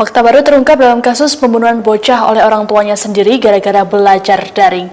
Fakta baru terungkap dalam kasus pembunuhan bocah oleh orang tuanya sendiri gara-gara belajar daring.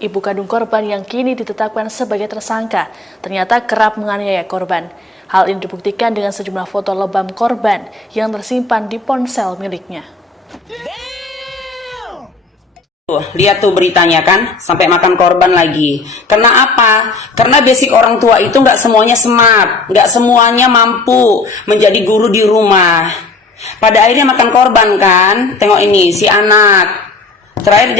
Ibu kandung korban yang kini ditetapkan sebagai tersangka ternyata kerap menganiaya korban. Hal ini dibuktikan dengan sejumlah foto lebam korban yang tersimpan di ponsel miliknya. Lihat tuh beritanya kan, sampai makan korban lagi. Karena apa? Karena basic orang tua itu nggak semuanya smart, nggak semuanya mampu menjadi guru di rumah. Pada akhirnya makan korban kan. Tengok ini si anak. Terakhir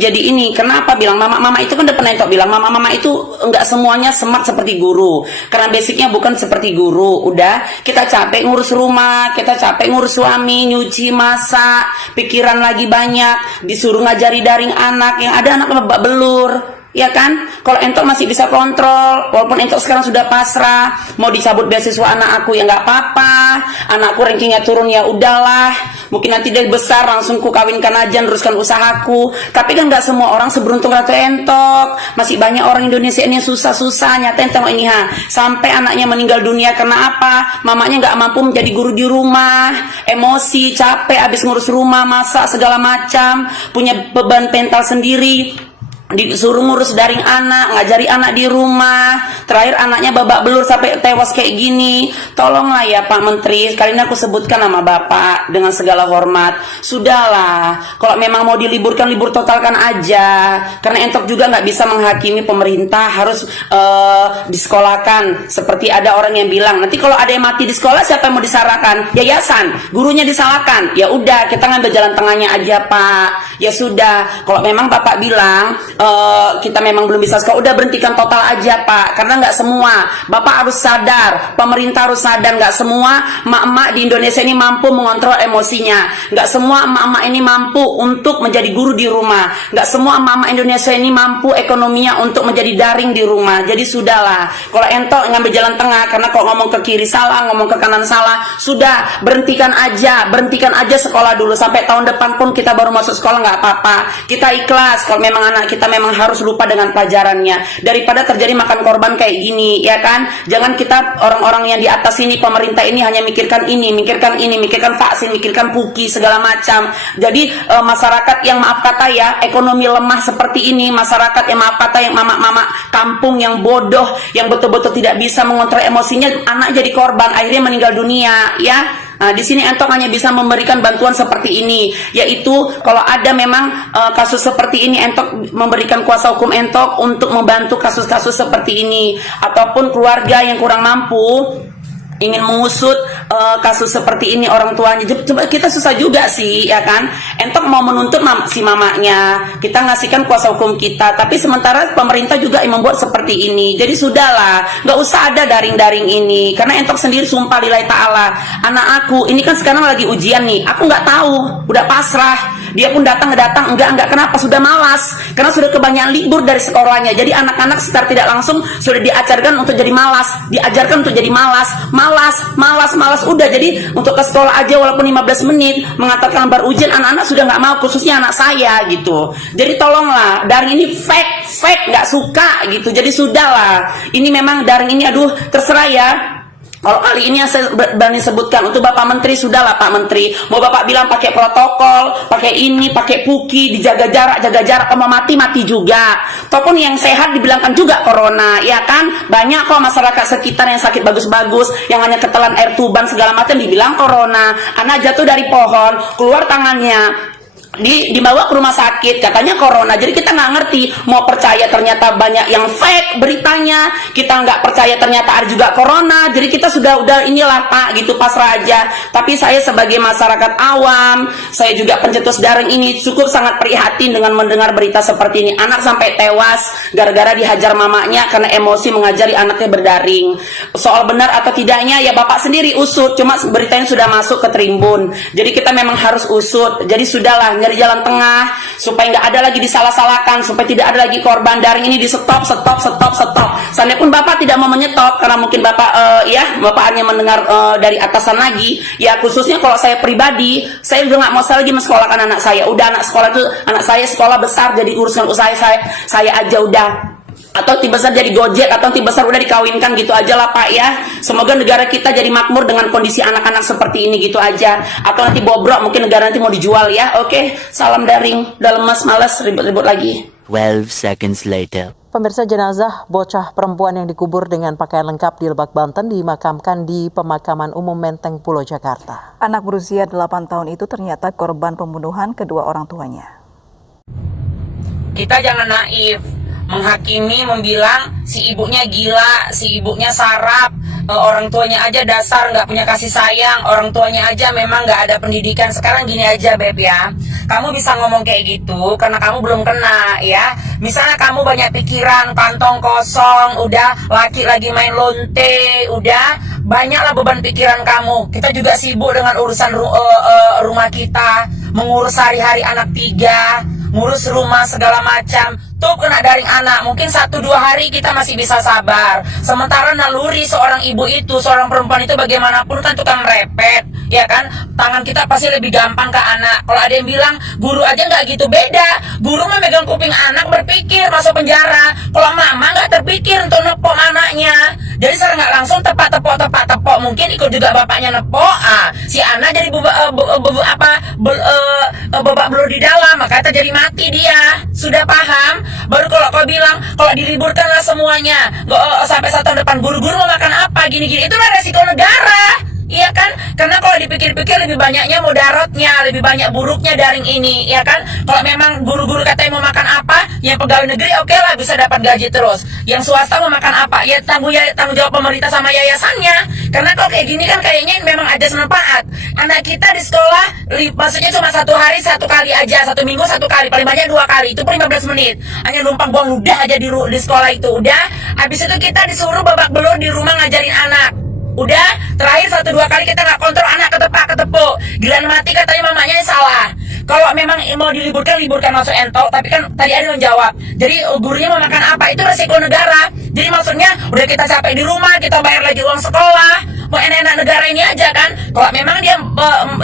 jadi ini. Kenapa bilang mama itu kan udah pernah bilang mama itu nggak semuanya smart seperti guru. Karena basicnya bukan seperti guru. Udah kita capek ngurus rumah, kita capek ngurus suami, nyuci, masak, pikiran lagi banyak, disuruh ngajari daring anak yang ada anak babak belur. Ya kan, kalau entok masih bisa kontrol, walaupun entok sekarang sudah pasrah, mau dicabut beasiswa anak aku ya nggak apa-apa, anakku rankingnya turun ya udahlah, mungkin nanti dia besar langsung ku kawinkan aja, teruskan usahaku. Tapi kan nggak semua orang seberuntung Ratu Entok, masih banyak orang Indonesia ini yang susah-susah. Nyata Entok ini sampai anaknya meninggal dunia karena apa? Mamanya nggak mampu menjadi guru di rumah, emosi, capek, habis ngurus rumah, masak segala macam, punya beban mental sendiri. Disuruh ngurus daring anak, ngajari anak di rumah, terakhir anaknya babak belur sampai tewas kayak gini. Tolonglah ya Pak Menteri, kali ini aku sebutkan nama Bapak dengan segala hormat. Sudahlah, kalau memang mau diliburkan, libur totalkan aja. Karena Entok juga nggak bisa menghakimi pemerintah harus disekolahkan. Seperti ada orang yang bilang, nanti kalau ada yang mati di sekolah siapa yang mau disalahkan? Yayasan, gurunya disalahkan. Ya udah, kita ngambil jalan tengahnya aja Pak. Ya sudah, kalau memang Bapak bilang kita memang belum bisa sekolah, udah berhentikan total aja Pak, karena nggak semua, Bapak harus sadar, pemerintah harus sadar, nggak semua emak-emak di Indonesia ini mampu mengontrol emosinya, nggak semua emak-emak ini mampu untuk menjadi guru di rumah, nggak semua emak-emak Indonesia ini mampu ekonominya untuk menjadi daring di rumah. Jadi sudahlah, kalau Entok ngambil jalan tengah, karena kok ngomong ke kiri salah, ngomong ke kanan salah, sudah berhentikan aja sekolah dulu, sampai tahun depan pun kita baru masuk sekolah nggak apa-apa, kita ikhlas kalau memang anak kita memang harus lupa dengan pelajarannya daripada terjadi makan korban kayak gini, ya kan? Jangan kita orang-orang yang di atas ini, pemerintah ini hanya mikirkan mikirkan vaksin, mikirkan puki segala macam. Jadi masyarakat yang maaf kata ya, ekonomi lemah seperti ini, masyarakat yang maaf kata, yang mama-mama kampung yang bodoh, yang betul-betul tidak bisa mengontrol emosinya, anak jadi korban, akhirnya meninggal dunia, ya. Nah, di sini Entok hanya bisa memberikan bantuan seperti ini, yaitu kalau ada memang kasus seperti ini, Entok memberikan kuasa hukum Entok untuk membantu kasus-kasus seperti ini, ataupun keluarga yang kurang mampu ingin mengusut kasus seperti ini orang tuanya. Coba kita susah juga sih, ya kan? Entok mau menuntut si mamanya, kita ngasihkan kuasa hukum kita, tapi sementara pemerintah juga yang membuat seperti ini. Jadi sudahlah, nggak usah ada daring-daring ini, karena Entok sendiri sumpah lillahi ta'ala, anak aku ini kan sekarang lagi ujian nih, aku nggak tahu, udah pasrah, dia pun datang enggak, kenapa? Sudah malas, karena sudah kebanyakan libur dari sekolahnya. Jadi anak-anak secara tidak langsung sudah diajarkan untuk jadi malas, diajarkan untuk jadi malas, udah. Jadi untuk ke sekolah aja walaupun 15 menit mengatakan lembar ujian, anak-anak sudah nggak mau, khususnya anak saya gitu. Jadi tolonglah, daring ini fake nggak suka gitu. Jadi sudahlah, ini memang daring ini aduh terserah ya. Kalau kali ini yang saya berani sebutkan untuk Bapak Menteri, sudahlah Pak Menteri, mau Bapak bilang pakai protokol, pakai ini, pakai puki, dijaga jarak, mau mati juga. Ataupun yang sehat dibilangkan juga corona, ya kan? Banyak kok masyarakat sekitar yang sakit bagus-bagus, yang hanya ketelan air tuban segala macam dibilang corona. Anak jatuh dari pohon, keluar tangannya, dibawa ke rumah sakit, katanya corona. Jadi kita nggak ngerti, mau percaya ternyata banyak yang fake beritanya, kita nggak percaya ternyata ada juga corona. Jadi kita sudah inilah Pak gitu, pasrah aja. Tapi saya sebagai masyarakat awam, saya juga pencetus daring ini cukup sangat prihatin dengan mendengar berita seperti ini. Anak sampai tewas gara-gara dihajar mamanya karena emosi mengajari anaknya berdaring. Soal benar atau tidaknya ya Bapak sendiri usut, cuma beritanya sudah masuk ke Tribun, jadi kita memang harus usut. Jadi sudahlah, nyari jalan tengah supaya nggak ada lagi disalah-salahkan, supaya tidak ada lagi korban. Daring ini di stop. Seandainya pun Bapak tidak mau menyetop karena mungkin Bapak Bapak hanya mendengar dari atasan lagi, ya khususnya kalau saya pribadi, saya udah nggak mau lagi mensekolahkan anak saya. Udah anak saya sekolah besar, jadi uruskan usaha saya aja udah. Atau tiba besar jadi Gojek, atau tiba besar udah dikawinkan, gitu aja lah Pak ya. Semoga negara kita jadi makmur dengan kondisi anak-anak seperti ini, gitu aja. Atau nanti bobrok, mungkin negara nanti mau dijual ya. Oke, salam daring, udah lemes, males, ribut-ribut lagi. 12 seconds later. Pemirsa, jenazah bocah perempuan yang dikubur dengan pakaian lengkap di Lebak, Banten dimakamkan di Pemakaman Umum Menteng Pulo, Jakarta. Anak berusia 8 tahun itu ternyata korban pembunuhan kedua orang tuanya. Kita jangan naif menghakimi, membilang si ibunya gila, si ibunya sarap, orang tuanya aja dasar nggak punya kasih sayang, orang tuanya aja memang nggak ada pendidikan. Sekarang gini aja Beb ya, kamu bisa ngomong kayak gitu karena kamu belum kena ya. Misalnya kamu banyak pikiran, kantong kosong, udah laki lagi main lonte, udah banyaklah beban pikiran kamu. Kita juga sibuk dengan urusan rumah kita, mengurus hari-hari anak 3, ngurus rumah segala macam. Tuh kena daring anak, mungkin 1-2 hari kita masih bisa sabar. Sementara naluri seorang ibu itu, seorang perempuan itu bagaimanapun kan tukang merepet, ya kan? Tangan kita pasti lebih gampang ke anak. Kalau ada yang bilang guru aja nggak gitu, beda. Guru mah megang kuping anak, berpikir masuk penjara. Kalau mama nggak terpikir untuk nepok anaknya. Jadi secara nggak langsung tepak tepok, mungkin ikut juga bapaknya nepok. Si anak jadi babak belur di dalam, maka terjadi mati dia. Sudah paham? Baru kalau kau bilang kalau diliburkanlah semuanya, sampai 1 tahun depan guru-guru mau makan apa, gini-gini, itulah resiko negara. Iya kan? Karena kalau dipikir-pikir lebih banyaknya mudaratnya, lebih banyak buruknya daring ini, ya kan? Kalau memang guru-guru katanya mau makan apa, yang pegawai negeri oke lah bisa dapat gaji terus. Yang swasta mau makan apa, ya tanggung jawab pemerintah sama yayasannya. Karena kalau kayak gini kan kayaknya memang ada manfaat. Anak kita di sekolah, maksudnya cuma 1 hari 1 kali aja, 1 minggu 1 kali, paling banyak 2 kali, itu per 15 menit. Hanya numpang buang ludah aja di sekolah itu, udah. Habis itu kita disuruh babak belur di rumah ngajarin anak. Udah, terakhir 1-2 kali kita nggak kontrol anak ketepuk. Giliran mati katanya mamanya yang salah. Kalau memang mau diliburkan masuk entok. Tapi kan tadi ada yang jawab. Jadi gurunya mau makan apa, itu resiko negara. Jadi maksudnya udah kita capek di rumah, kita bayar lagi uang sekolah. Mau enak-enak negara ini aja kan. Kalau memang dia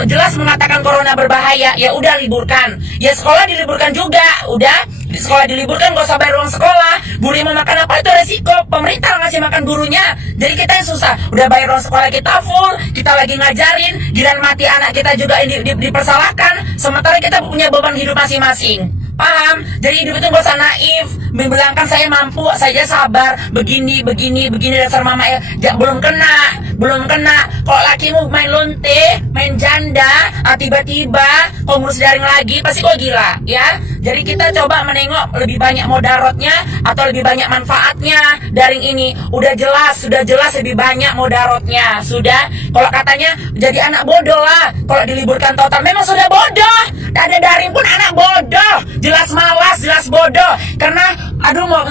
jelas mengatakan corona berbahaya, ya udah liburkan. Ya sekolah diliburkan juga, udah. Di sekolah diliburkan, gak usah bayar uang sekolah. Guru mau makan apa itu resiko. Pemerintah ngasih makan gurunya. Jadi kita yang susah. Udah bayar uang sekolah kita full, kita lagi ngajarin, giliran mati anak kita juga dipersalahkan. Sementara kita punya beban hidup masing-masing. Paham? Jadi hidup itu gak usah naif, membilangkan saya mampu, saya sabar, begini dasar mama ya, belum kena. Kalau lakimu main lonte, main janda, tiba-tiba kau ngurus daring lagi, pasti kau gila, ya. Jadi kita coba menengok lebih banyak mudaratnya atau lebih banyak manfaatnya daring ini. Sudah jelas lebih banyak mudaratnya. Sudah. Kalau katanya jadi anak bodoh lah, kalau diliburkan total, memang sudah bodoh. Ada daring pun anak bodoh. Jelas malas, jelas bodoh. Karena aduh mau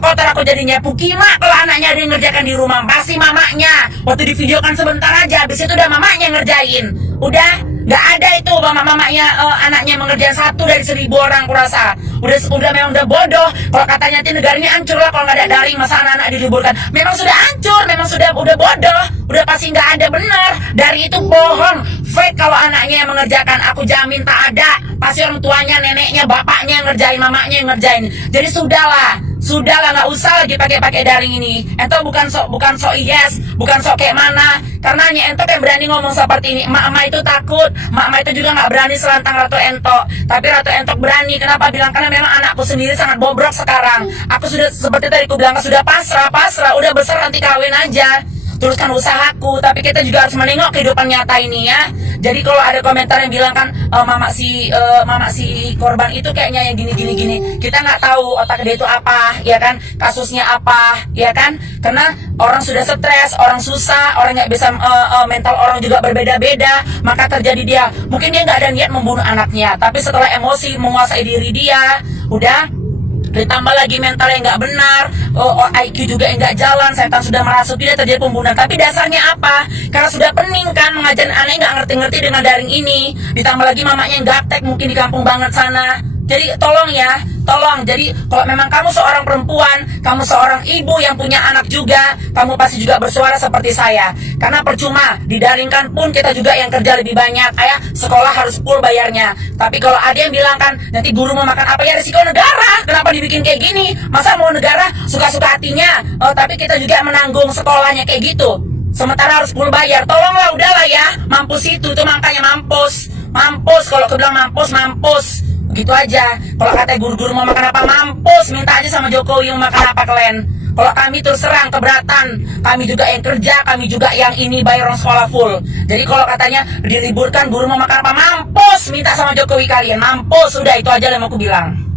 kotor aku jadinya Pukima. Kalau anaknya ada yang ngerjakan di rumah, pasti mamanya. Waktu divideokan sebentar aja, habis itu udah mamanya ngerjain. Udah nggak ada itu mamanya anaknya mengerjakan 1 dari 1000 orang kurasa. Udah memang udah bodoh. Kalau katanya negara ini hancur lah kalau nggak ada daring, masa anak-anak diliburkan. Memang sudah hancur, memang udah bodoh. Udah pasti nggak ada benar. Daring itu bohong, fake. Kalau anaknya yang mengerjakan, aku jamin tak ada. Pasti orang tuanya, neneknya, bapaknya yang ngerjain, mamanya yang ngerjain. Jadi sudahlah nggak usah lagi pakai daring ini. Ento bukan sok yes, bukan sok kayak mana. Karena hanya Ento kan berani ngomong seperti ini. Emak itu takut, emak itu juga nggak berani selantang Ratu Ento. Tapi Ratu Ento berani. Kenapa? Bilang karena memang anakku sendiri sangat bobrok sekarang. Aku sudah seperti tadi aku bilang, sudah pasrah, udah besar nanti kawin aja. Teruskan usahaku, tapi kita juga harus menengok kehidupan nyata ini ya. Jadi kalau ada komentar yang bilang kan mama si korban itu kayaknya yang gini, kita nggak tahu otak dia itu apa, ya kan, kasusnya apa, ya kan, karena orang sudah stres, orang susah, orang nggak bisa, mental orang juga berbeda-beda, maka terjadi dia, mungkin dia nggak ada niat membunuh anaknya, tapi setelah emosi menguasai diri dia, udah. Ditambah lagi mental yang nggak benar, IQ juga yang nggak jalan, setan sudah merasuki, dia terjadi pembunuhan. Tapi dasarnya apa? Karena sudah pening kan, mengajarin anak nggak ngerti ngerti-ngerti dengan daring ini. Ditambah lagi mamanya yang gaptek mungkin di kampung banget sana. Jadi tolong ya, tolong. Jadi kalau memang kamu seorang perempuan, kamu seorang ibu yang punya anak juga, kamu pasti juga bersuara seperti saya. Karena percuma, didaringkan pun kita juga yang kerja lebih banyak. Ayah, sekolah harus full bayarnya. Tapi kalau ada yang bilang kan, nanti guru mau makan apa, ya risiko negara. Kenapa dibikin kayak gini? Masa mau negara suka-suka hatinya? Oh, tapi kita juga menanggung sekolahnya kayak gitu. Sementara harus full bayar. Tolonglah, udahlah ya. Mampus itu makanya mampus. Mampus, kalau kebilang mampus, mampus. Begitu aja. Kalau kata guru-guru mau makan apa, mampus. Minta aja sama Jokowi mau makan apa kalian. Kalau kami terus serang keberatan. Kami juga yang kerja, kami juga yang ini bayar orang sekolah full. Jadi kalau katanya diliburkan guru mau makan apa, mampus. Minta sama Jokowi kalian, mampus. Sudah, itu aja yang mau aku bilang.